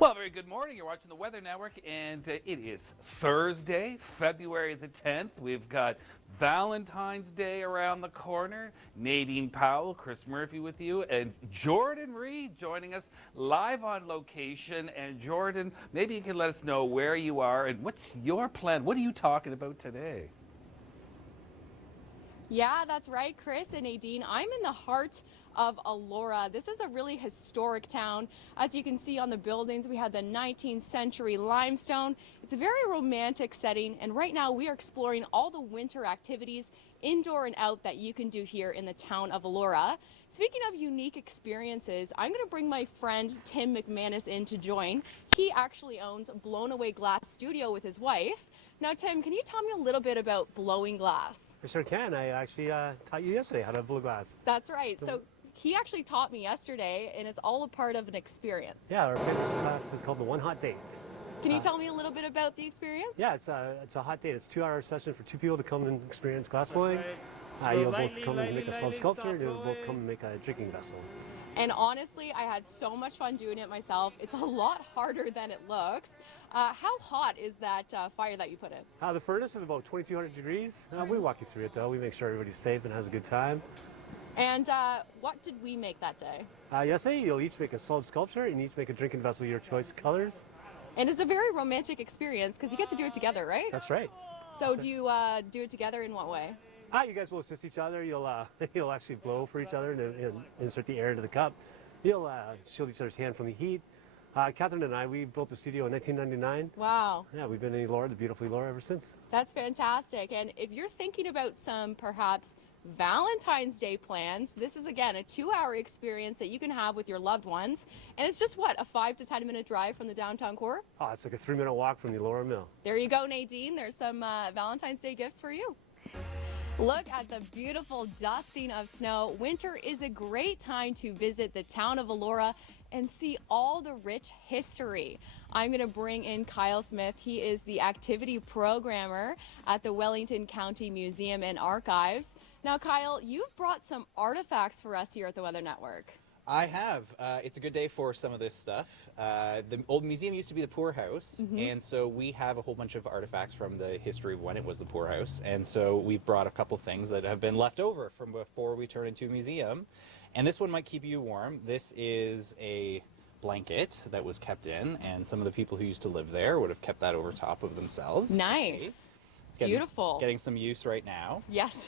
Well, very good morning. You're watching the Weather Network, and it is Thursday, February the 10th. We've got Valentine's Day around the corner. Nadine Powell, Chris Murphy with you, and Jordyn Read joining us live on location. And Jordyn, maybe you can let us know where you are and what's your plan. What are you talking about today? Yeah, that's right, Chris and Nadine. I'm in the heart of Elora. This is a really historic town. As you can see on the buildings, we have the 19th century limestone. It's a very romantic setting, and right now we are exploring all the winter activities, indoor and out, that you can do here in the town of Elora. Speaking of unique experiences, I'm going to bring my friend Tim McManus in to join. He actually owns Blown Away Glass Studio with his wife. Now, Tim, can you tell me a little bit about blowing glass? I sure can. I actually taught you yesterday how to blow glass. That's right. So he actually taught me yesterday, and it's all a part of an experience. Yeah, our famous class is called the One Hot Date. Can you tell me a little bit about the experience? Yeah, it's a hot date. It's a 2-hour session for 2 people to come and experience glass blowing. Right. You'll both come and make a solid sculpture, and you'll both come and make a drinking vessel. And honestly, I had so much fun doing it myself. It's a lot harder than it looks. How hot is that fire that you put in? The furnace is about 2,200 degrees. We walk you through it, though. We make sure everybody's safe and has a good time. And what did we make that day? Yesterday, you'll each make a solid sculpture and each make a drinking vessel of your choice colors. And it's a very romantic experience because you get to do it together, right? That's right. So do you do it together in what way? You guys will assist each other. You'll actually blow for each other and insert the air into the cup. You'll shield each other's hand from the heat. Catherine and I, we built the studio in 1999. Wow. Yeah, we've been in Elora, the beautiful Elora, ever since. That's fantastic. And if you're thinking about some perhaps Valentine's Day plans, this is again a 2-hour experience that you can have with your loved ones. And it's just what, a 5 to 10 minute drive from the downtown core? Oh, it's like a 3-minute walk from the Elora Mill. There you go, Nadine. There's some Valentine's Day gifts for you. Look at the beautiful dusting of snow. Winter is a great time to visit the town of Elora and see all the rich history. I'm going to bring in Kyle Smith. He is the activity programmer at the Wellington County Museum and Archives. Now, Kyle, you've brought some artifacts for us here at the Weather Network. I have. It's a good day for some of this stuff. The old museum used to be the poorhouse, and so we have a whole bunch of artifacts from the history of when it was the poorhouse, and so we've brought a couple things that have been left over from before we turned into a museum. And this one might keep you warm. This is a blanket that was kept in, and some of the people who used to live there would have kept that over top of themselves. Nice. It's Beautiful. Getting some use right now. Yes.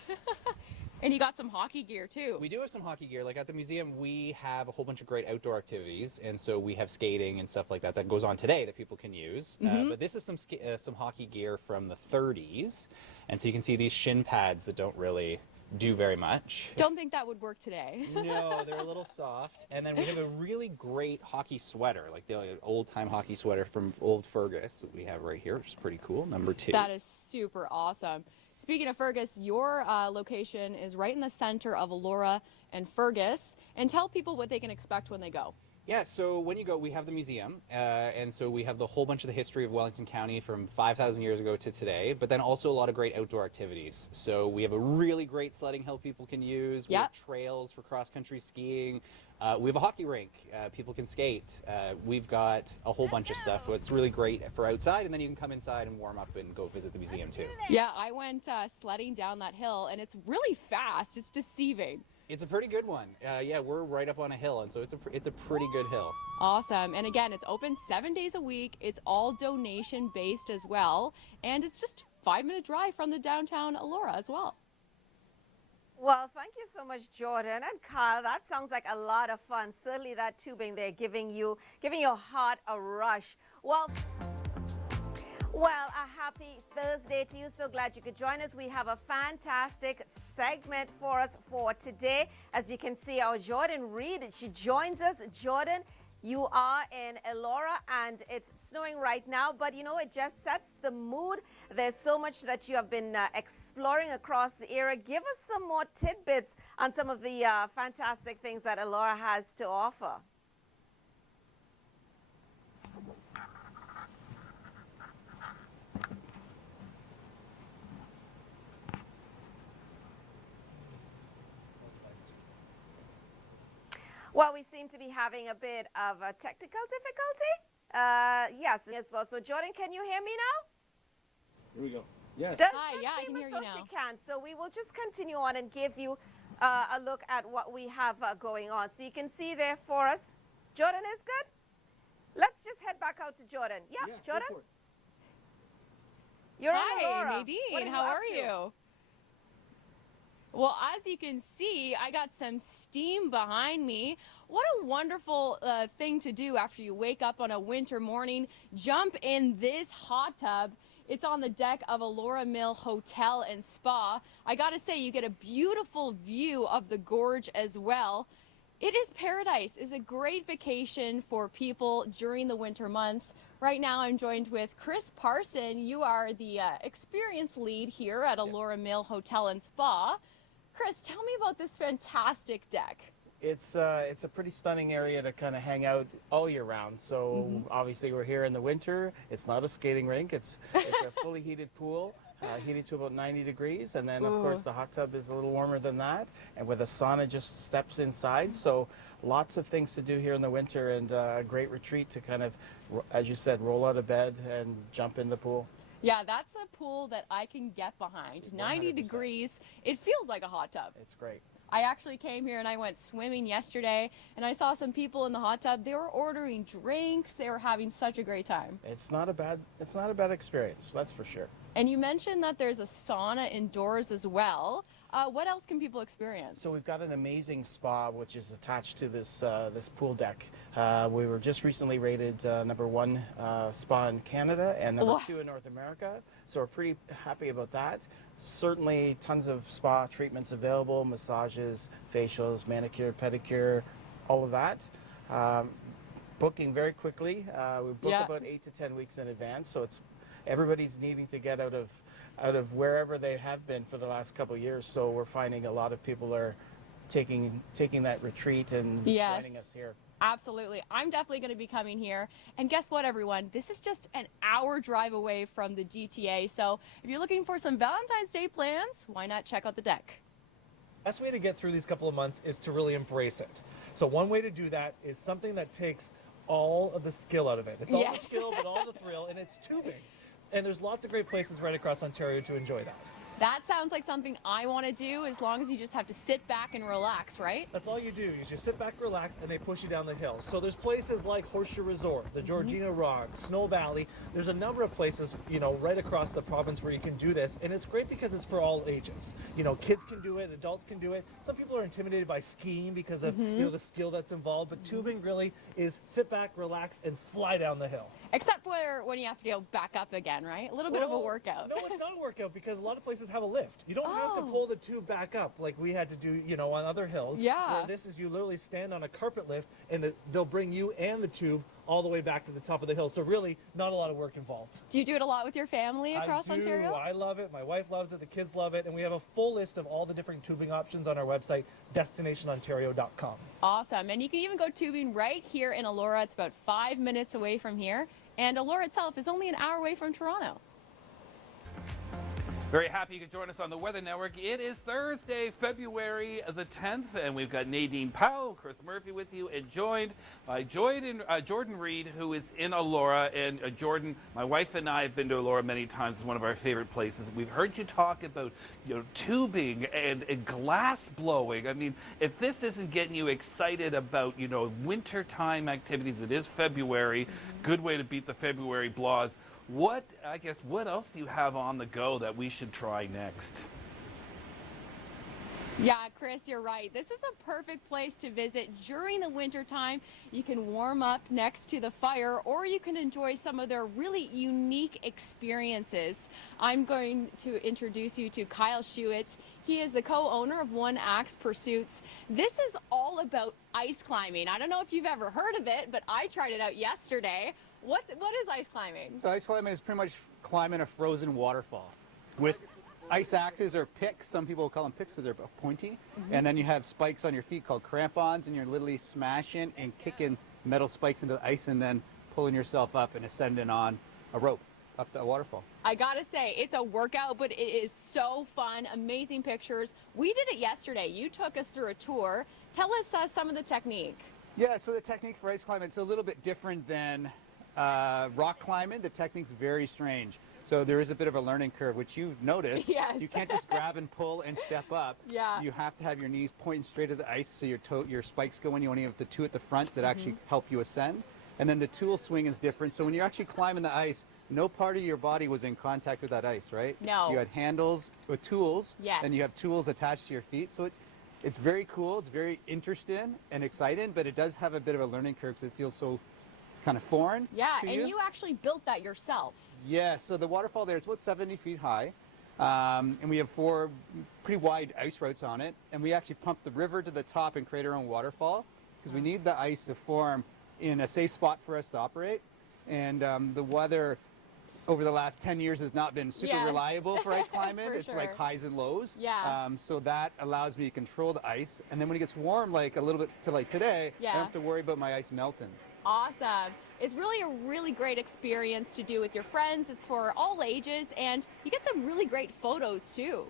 And you got some hockey gear too. We do have some hockey gear. Like at the museum, we have a whole bunch of great outdoor activities, and so we have skating and stuff like that that goes on today that people can use. But this is some hockey gear from the 30s, and so you can see these shin pads that don't really do very much. Don't think that would work today. No, they're a little soft. And then we have a really great hockey sweater, like the old-time hockey sweater from old Fergus that we have right here, which is pretty cool, number 2. That is super awesome. Speaking of Fergus, your location is right in the center of Elora and Fergus. And tell people what they can expect when they go. Yeah, so when you go, we have the museum, and so we have the whole bunch of the history of Wellington County from 5,000 years ago to today, but then also a lot of great outdoor activities. So we have a really great sledding hill people can use. We have trails for cross-country skiing. We have a hockey rink. People can skate. We've got a whole bunch of stuff. It's really great for outside, and then you can come inside and warm up and go visit the museum too. Yeah, I went sledding down that hill, and it's really fast. It's deceiving. It's a pretty good one. Yeah, we're right up on a hill, and so it's a pretty good hill. Awesome. And again, it's open 7 days a week. It's all donation based as well, and it's just a 5-minute drive from the downtown Elora as well. Well, thank you so much, Jordyn and Kyle. That sounds like a lot of fun. Certainly that tubing there giving your heart a rush. Well, a happy Thursday to you. So glad you could join us. We have a fantastic segment for us for today. As you can see, our Jordyn Read, she joins us. Jordyn, you are in Elora and it's snowing right now, but you know, it just sets the mood. There's so much that you have been exploring across the area. Give us some more tidbits on some of the fantastic things that Elora has to offer. Well, we seem to be having a bit of a technical difficulty. Yes, as well. So Jordyn, can you hear me now? Here we go. Yes. Does Hi, that yeah, I seem can as hear though you now. she can? So we will just continue on and give you a look at what we have going on. So you can see there for us. Jordyn is good? Let's just head back out to Jordyn. Yeah, Go Jordyn? for it. You're Hi, in Elora. Nadine. What How up are to? you? Well, as you can see, I got some steam behind me. What a wonderful thing to do after you wake up on a winter morning. Jump in this hot tub. It's on the deck of Elora Mill Hotel and Spa. I gotta say, you get a beautiful view of the gorge as well. It is paradise. It's a great vacation for people during the winter months. Right now I'm joined with Chris Parson. You are the experience lead here at Elora Mill Hotel and Spa. Chris, tell me about this fantastic deck. It's a pretty stunning area to kind of hang out all year round. So obviously we're here in the winter. It's not a skating rink. It's a fully heated pool, heated to about 90 degrees. And then of course the hot tub is a little warmer than that. And with a sauna just steps inside. So lots of things to do here in the winter, and a great retreat to kind of, as you said, roll out of bed and jump in the pool. Yeah, that's a pool that I can get behind. 90 100%. degrees. It feels like a hot tub. It's great. I actually came here and I went swimming yesterday, and I saw some people in the hot tub. They were ordering drinks. They were having such a great time. It's not a bad experience, that's for sure. And you mentioned that there's a sauna indoors as well. What else can people experience? So we've got an amazing spa which is attached to this this pool deck. We were just recently rated #1 spa in Canada and #2 in North America. So we're pretty happy about that. Certainly tons of spa treatments available, massages, facials, manicure, pedicure, all of that. Booking very quickly. We book about 8 to 10 weeks in advance. So it's everybody's needing to get out of wherever they have been for the last couple of years. So we're finding a lot of people are taking that retreat and joining us here. Absolutely. I'm definitely going to be coming here. And guess what, everyone? This is just an hour drive away from the GTA. So if you're looking for some Valentine's Day plans, why not check out the deck? Best way to get through these couple of months is to really embrace it. So one way to do that is something that takes all of the skill out of it. It's all the skill, but all the thrill, and it's tubing. And there's lots of great places right across Ontario to enjoy that. That sounds like something I want to do, as long as you just have to sit back and relax, right? That's all you do. You just sit back, relax, and they push you down the hill. So there's places like Horseshoe Resort, the Georgina Rock, Snow Valley. There's a number of places, you know, right across the province where you can do this. And it's great because it's for all ages. You know, kids can do it, adults can do it. Some people are intimidated by skiing because of, you know, the skill that's involved. But tubing really is sit back, relax, and fly down the hill. Except for when you have to go back up again, right? A little bit of a workout. No, it's not a workout because a lot of places have a lift. You don't have to pull the tube back up like we had to do, you know, on other hills. Yeah. Where this is you literally stand on a carpet lift and they'll bring you and the tube all the way back to the top of the hill. So really not a lot of work involved. Do you do it a lot with your family across Ontario? I love it. My wife loves it. The kids love it. And we have a full list of all the different tubing options on our website, destinationontario.com. Awesome. And you can even go tubing right here in Elora. It's about 5 minutes away from here. And Elora itself is only an hour away from Toronto. Very happy you could join us on the Weather Network. It is Thursday, February the 10th, and we've got Nadine Powell, Chris Murphy with you, and joined by Jordyn Read, who is in Elora. And Jordyn, my wife and I have been to Elora many times. It's one of our favorite places. We've heard you talk about, you know, tubing and glass blowing. I mean, if this isn't getting you excited about, you know, wintertime activities, it is February. Good way to beat the February blahs. What else do you have on the go that we should try next? Yeah, Chris, you're right. This is a perfect place to visit during the winter time. You can warm up next to the fire, or you can enjoy some of their really unique experiences. I'm going to introduce you to Kyle Schuett. He is the co-owner of One Axe Pursuits. This is all about ice climbing. I don't know if you've ever heard of it, but I tried it out yesterday. What is ice climbing? So ice climbing is pretty much climbing a frozen waterfall with ice axes or picks. Some people call them picks because they're pointy. And then you have spikes on your feet called crampons, and you're literally smashing and kicking metal spikes into the ice and then pulling yourself up and ascending on a rope up the waterfall. I gotta say, it's a workout, but it is so fun. Amazing pictures. We did it yesterday. You took us through a tour. Tell us some of the technique. Yeah, so the technique for ice climbing, it's a little bit different than rock climbing, the technique's very strange. So there is a bit of a learning curve, which you've noticed. Yes. You can't just grab and pull and step up. Yeah. You have to have your knees pointing straight at the ice so your spikes go in. You only have the two at the front that actually help you ascend. And then the tool swing is different. So when you're actually climbing the ice, no part of your body was in contact with that ice, right? No. You had handles with tools. Yes. And you have tools attached to your feet. So it's very cool. It's very interesting and exciting, but it does have a bit of a learning curve because it feels so kind of foreign. Yeah, to and you actually built that yourself. Yeah, so the waterfall there, it's about 70 feet high. And we have 4 pretty wide ice routes on it. And we actually pump the river to the top and create our own waterfall because we need the ice to form in a safe spot for us to operate. And the weather over the last 10 years has not been super Yeah. reliable for ice climbing. For It's sure. like highs and lows. Yeah. So that allows me to control the ice. And then when it gets warm, like a little bit to like today, I Yeah. don't have to worry about my ice melting. Awesome. It's really a really great experience to do with your friends. It's for all ages, and you get some really great photos too.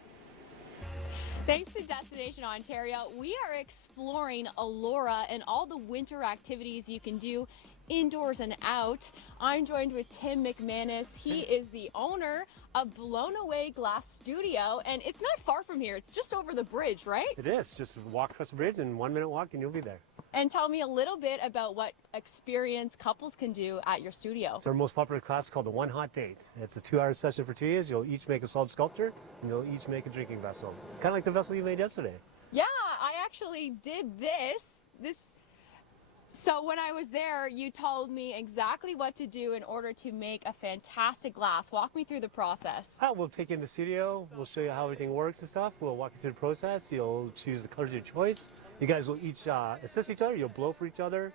Thanks to Destination Ontario, we are exploring Elora and all the winter activities you can do indoors and out. I'm joined with Tim McManus. He is the owner of Blown Away Glass Studio, and it's not far from here. It's just over the bridge, right? It is. Just walk across the bridge and 1 minute walk and you'll be there. And tell me a little bit about what experience couples can do at your studio. It's our most popular class called the One Hot Date. It's a 2-hour session for 2 years. You'll each make a solid sculpture and you'll each make a drinking vessel. Kind of like the vessel you made yesterday. Yeah, I actually did this. So when I was there, you told me exactly what to do in order to make a fantastic glass. Walk me through the process. We'll take you in the studio. We'll show you how everything works and stuff. We'll walk you through the process. You'll choose the colors of your choice. You guys will each assist each other. You'll blow for each other.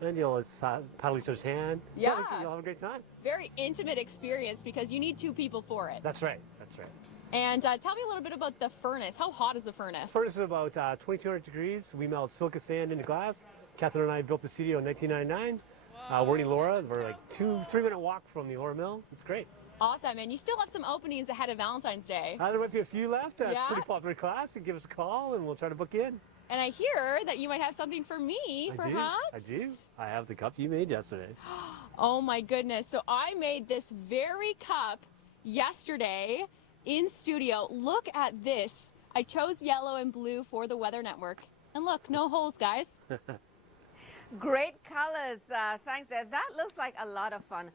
And you'll paddle each other's hand. Yeah. You'll have a great time. Very intimate experience because you need 2 people for it. That's right. That's right. And tell me a little bit about the furnace. How hot is the furnace? Furnace is about 2200 degrees. We melt silica sand into glass. Catherine and I built the studio in 1999. We're in Elora. We're like 2-3 minute walk from the Elora mill. It's great. Awesome. And you still have some openings ahead of Valentine's Day. There might be a few left. It's Yeah? a pretty popular class. Give us a call and we'll try to book you in. And I hear that you might have something for me, perhaps? I do. I have the cup you made yesterday. Oh my goodness. So I made this very cup yesterday in studio. Look at this. I chose yellow and blue for the Weather Network. And look, no holes, guys. Great colors. Thanks. That looks like a lot of fun.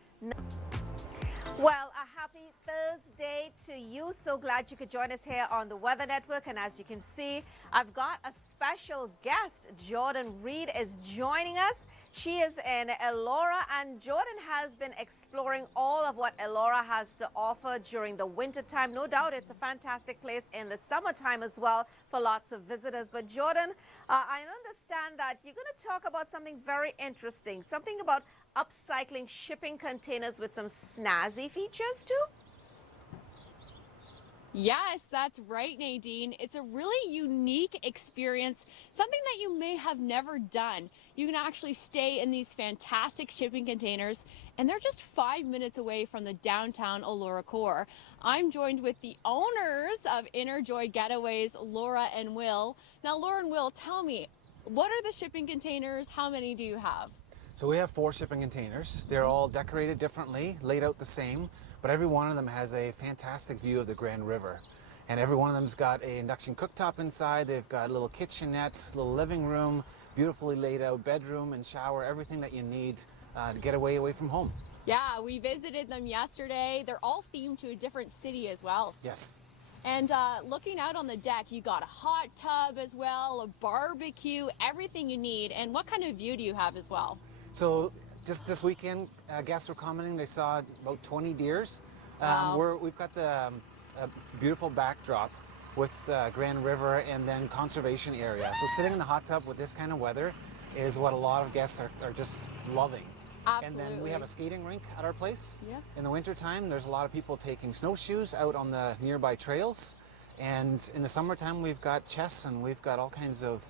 Well, a happy Thursday to you. So glad you could join us here on the Weather Network. And as you can see, I've got a special guest. Jordyn Read is joining us. She is in Elora, and Jordyn has been exploring all of what Elora has to offer during the winter time. No doubt it's a fantastic place in the summertime as well for lots of visitors. But Jordyn, I understand that you're going to talk about something very interesting, something about upcycling shipping containers with some snazzy features too? Yes, that's right, Nadine. It's a really unique experience, something that you may have never done. You can actually stay in these fantastic shipping containers, and they're just 5 minutes away from the downtown Elora core. I'm joined with the owners of Joy Getaways, Laura and Will. Now, Laura and Will, tell me, what are the shipping containers? How many do you have? So we have 4 shipping containers. They're all decorated differently, laid out the same, but every one of them has a fantastic view of the Grand River. And every one of them's got an induction cooktop inside. They've got little kitchenettes, little living room, beautifully laid out bedroom and shower, everything that you need to get away from home. Yeah, we visited them yesterday. They're all themed to a different city as well. Yes. And looking out on the deck, you got a hot tub as well, a barbecue, everything you need. And what kind of view do you have as well? So just this weekend, guests were commenting they saw about 20 deers. Wow. We've got the beautiful backdrop with Grand River and then conservation area. So sitting in the hot tub with this kind of weather is what a lot of guests are just loving. Absolutely. And then we have a skating rink at our place. Yeah. In the wintertime, there's a lot of people taking snowshoes out on the nearby trails. And in the summertime, we've got chess and we've got all kinds of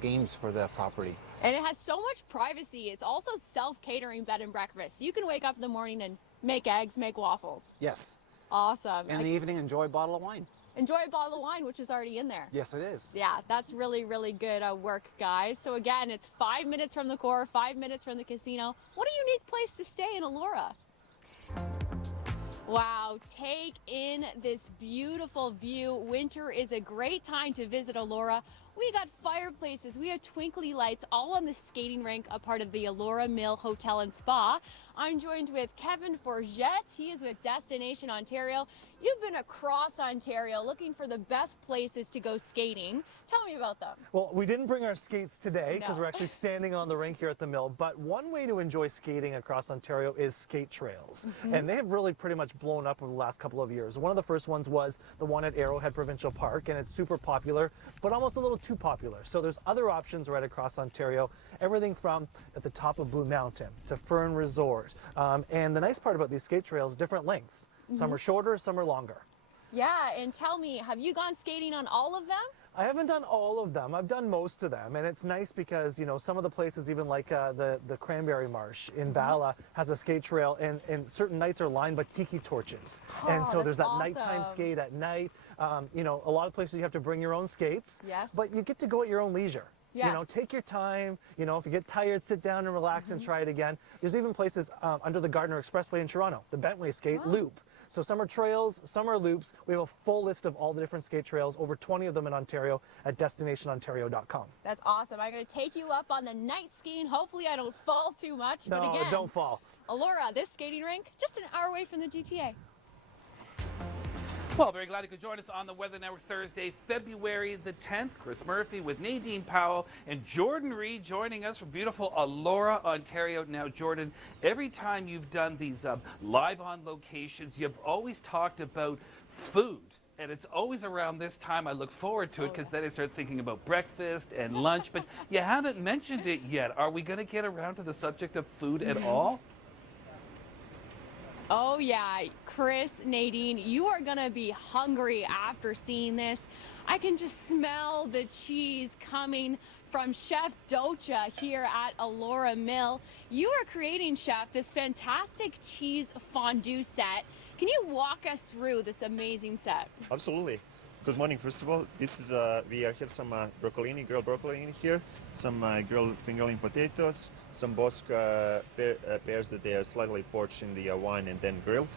games for the property. And it has so much privacy. It's also self-catering bed and breakfast. You can wake up in the morning and make eggs, make waffles. Yes. Awesome. And in the evening, enjoy a bottle of wine. enjoy a bottle of wine, which is already in there. Yes, it is. Yeah, that's really, really good work, guys. So again, it's 5 minutes from the core, 5 minutes from the casino. What a unique place to stay in Elora. Wow, take in this beautiful view. Winter is a great time to visit Elora. We got fireplaces, we have twinkly lights, all on the skating rink, a part of the Elora Mill Hotel and Spa. I'm joined with Kevin Forget. He is with Destination Ontario. You've been across Ontario looking for the best places to go skating. Tell me about them. Well, we didn't bring our skates today because No. we're actually standing on the rink here at the mill, but one way to enjoy skating across Ontario is skate trails. And they have really pretty much blown up over the last couple of years. One of the first ones was the one at Arrowhead Provincial Park, and it's super popular, but almost a little too popular. So there's other options right across Ontario, everything from at the top of Blue Mountain to Fern Resort. And the nice part about these skate trails, different lengths. Some are shorter, some are longer. Yeah, and tell me, have you gone skating on all of them? I haven't done all of them. I've done most of them, and it's nice because, you know, some of the places, even like the Cranberry Marsh in Bala, has a skate trail, and certain nights are lined by tiki torches. And so there's that nighttime awesome. skate at night. You know, a lot of places you have to bring your own skates, Yes. but you get to go at your own leisure. You know, Yes. take your time. You know, if you get tired, sit down and relax and try it again. There's even places under the Gardiner Expressway in Toronto, the Bentway Skate Loop. So some are trails, some are loops. We have a full list of all the different skate trails, over 20 of them in Ontario at destinationontario.com. That's awesome. I'm going to take you up on the night skiing. Hopefully I don't fall too much. No, but again, don't fall. Elora, this skating rink, just an hour away from the GTA. Well, very glad you could join us on the Weather Network Thursday, February the 10th. Chris Murphy with Nadine Powell and Jordyn Read joining us from beautiful Elora, Ontario. Now, Jordyn, every time you've done these live on locations, you've always talked about food. And it's always around this time I look forward to it because then I start thinking about breakfast and lunch. But you haven't mentioned it yet. Are we going to get around to the subject of food at all? Oh yeah, Chris, Nadine, you are gonna be hungry after seeing this. I can just smell the cheese coming from Chef Docha here at Elora Mill. You are creating, Chef, this fantastic cheese fondue set. Can you walk us through this amazing set? Absolutely. Good morning. First of all, this is we have some broccolini, grilled broccolini here, some grilled fingerling potatoes, some bosque pears that they are slightly poached in the wine and then grilled.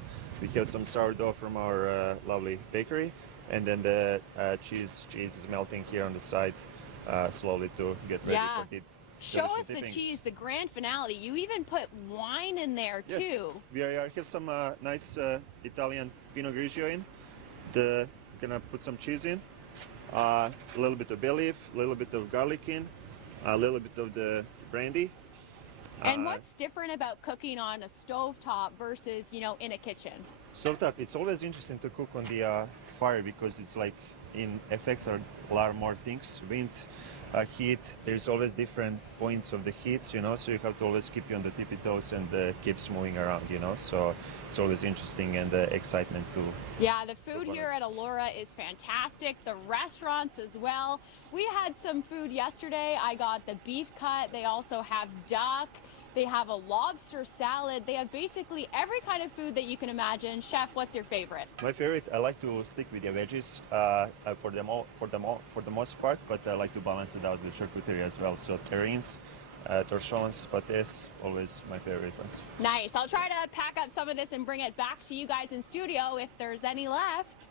We have some sourdough from our lovely bakery, and then the cheese is melting here on the side slowly to get ready for the Show delicious us the dippings. cheese, the grand finale. You even put wine in there Yes. too. We have some nice Italian Pinot Grigio in. Gonna put some cheese in, a little bit of bay leaf, a little bit of garlic in, a little bit of the brandy. And what's different about cooking on a stovetop versus, you know, in a kitchen? Stovetop, it's always interesting to cook on the fire because it's like in effects are a lot more things. Wind, heat, there's always different points of the heats, you know, so you have to always keep you on the tippy toes and keeps moving around, you know, so it's always interesting and excitement too. Yeah, the food here at Elora is fantastic. The restaurants as well. We had some food yesterday. I got the beef cut. They also have duck. They have a lobster salad. They have basically every kind of food that you can imagine. Chef, what's your favorite? My favorite, I like to stick with the veggies for the most part, but I like to balance it out with charcuterie as well. So terrines, torchons, pâtés, always my favorite ones. Nice. I'll try to pack up some of this and bring it back to you guys in studio if there's any left.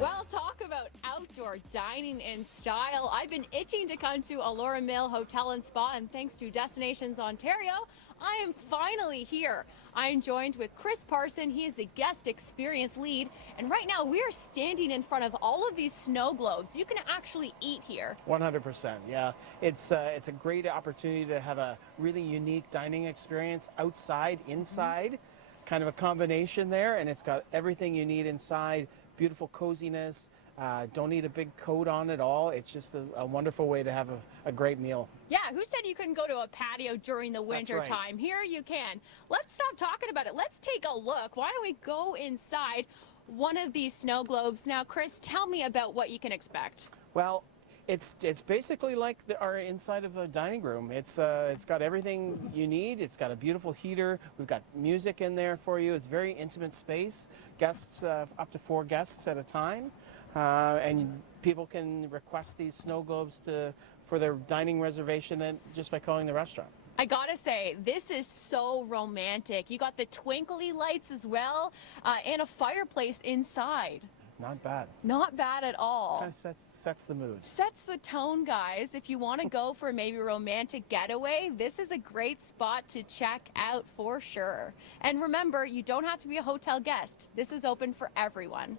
Well, talk about outdoor dining in style. I've been itching to come to Elora Mill Hotel and Spa, and thanks to Destinations Ontario, I am finally here. I am joined with Chris Parson. He is the guest experience lead, and right now we are standing in front of all of these snow globes. You can actually eat here. 100%, yeah. It's a great opportunity to have a really unique dining experience outside, inside, kind of a combination there, and it's got everything you need inside. Beautiful coziness, don't need a big coat on at all. It's just a wonderful way to have a great meal. Yeah, who said you couldn't go to a patio during the winter right. time? Here you can. Let's stop talking about it. Let's take a look. Why don't we go inside one of these snow globes? Now, Chris, tell me about what you can expect. Well, It's basically like our inside of the dining room. It's got everything you need. It's got a beautiful heater. We've got music in there for you. It's very intimate space. Guests, up to 4 guests at a time, and people can request these snow globes for their dining reservation and just by calling the restaurant. I gotta say, this is so romantic. You got the twinkly lights as well, and a fireplace inside. Not bad. Not bad at all. Kind of sets the mood. Sets the tone, guys. If you want to go for maybe a romantic getaway, this is a great spot to check out for sure. And remember, you don't have to be a hotel guest. This is open for everyone.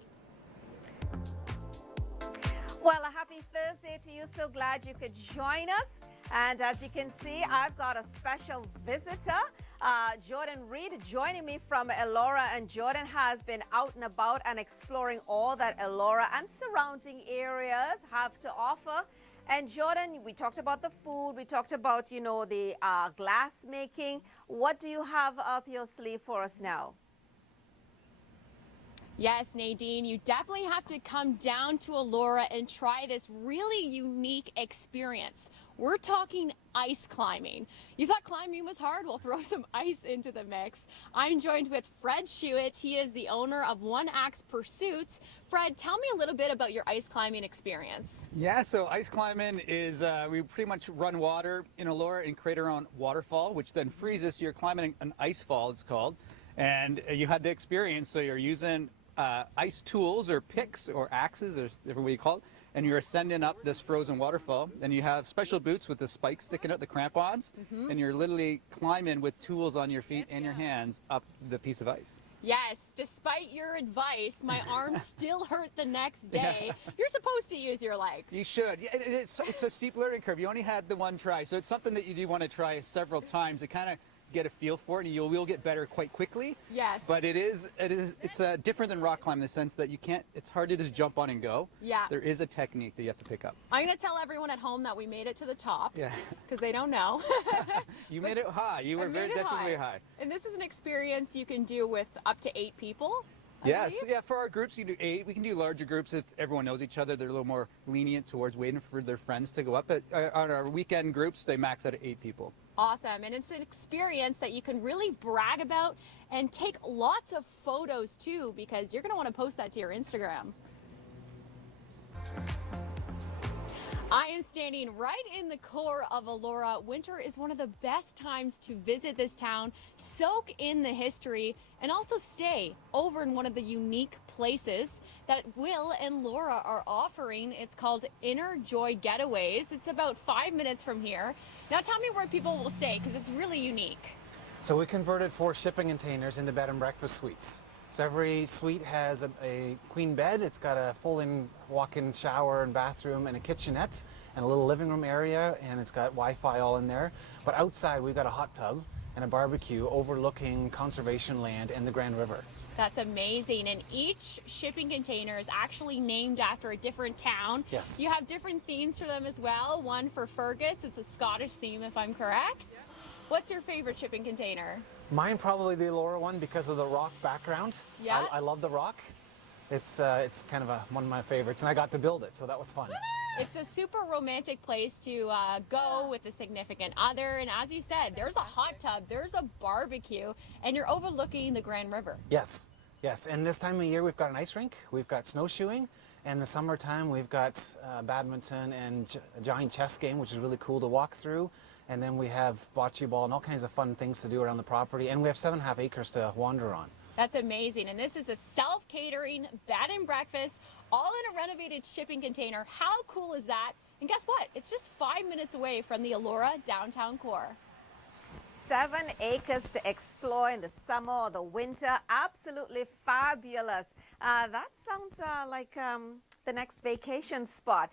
Well, a happy Thursday to you. So glad you could join us. And as you can see, I've got a special visitor, Jordyn Read, joining me from Elora. And Jordyn has been out and about and exploring all that Elora and surrounding areas have to offer. And Jordyn, we talked about the food. We talked about, you know, the glass making. What do you have up your sleeve for us now? Yes, Nadine, you definitely have to come down to Elora and try this really unique experience. We're talking ice climbing. You thought climbing was hard? We'll throw some ice into the mix. I'm joined with Fred Schuett. He is the owner of One Axe Pursuits. Fred, tell me a little bit about your ice climbing experience. Yeah, so ice climbing is, we pretty much run water in Elora and create our own waterfall, which then freezes. You're climbing an ice fall, it's called. And you had the experience, so you're using ice tools or picks or axes, or whatever you call it, and you're ascending up this frozen waterfall, and you have special boots with the spikes sticking out, the crampons, and you're literally climbing with tools on your feet and your hands up the piece of ice. Yes, despite your advice, my arms still hurt the next day. You're supposed to use your legs. You should. Yeah, it's a steep learning curve. You only had the one try, so it's something that you do want to try several times to kind of get a feel for it, and you will get better quite quickly. Yes. But it's different than rock climbing in the sense that you can't, it's hard to just jump on and go. Yeah. There is a technique that you have to pick up. I'm going to tell everyone at home that we made it to the top. Yeah. Because they don't know. You made it high. You were definitely high. And this is an experience you can do with up to 8 people. Yes, yeah, for our groups, you do 8. We can do larger groups if everyone knows each other. They're a little more lenient towards waiting for their friends to go up. But on our weekend groups, they max out at 8 people. Awesome, and it's an experience that you can really brag about and take lots of photos too, because you're going to want to post that to your Instagram. I am standing right in the core of Elora. Winter is one of the best times to visit this town, soak in the history, and also stay over in one of the unique places that Will and Laura are offering. It's called Joy Getaways. It's about 5 minutes from here. Now tell me where people will stay, because it's really unique. So we converted 4 shipping containers into bed and breakfast suites. So every suite has a queen bed. It's got a full-in walk-in shower and bathroom and a kitchenette and a little living room area, and it's got Wi-Fi all in there. But outside we've got a hot tub and a barbecue overlooking conservation land and the Grand River. That's amazing, and each shipping container is actually named after a different town. Yes. You have different themes for them as well. One for Fergus, it's a Scottish theme if I'm correct. What's your favorite shipping container? Mine probably the Elora one because of the rock background. Yeah? I love the rock. It's kind of one of my favorites, and I got to build it, so that was fun. It's a super romantic place to go with a significant other, and as you said, there's a hot tub, there's a barbecue, and you're overlooking the Grand River. Yes, yes, and this time of year we've got an ice rink, we've got snowshoeing, and in the summertime we've got badminton and a giant chess game, which is really cool to walk through, and then we have bocce ball and all kinds of fun things to do around the property, and we have 7.5 acres to wander on. That's amazing, and this is a self-catering bed and breakfast, all in a renovated shipping container. How cool is that? And guess what? It's just 5 minutes away from the Elora downtown core. 7 acres to explore in the summer or the winter. Absolutely fabulous. That sounds like the next vacation spot.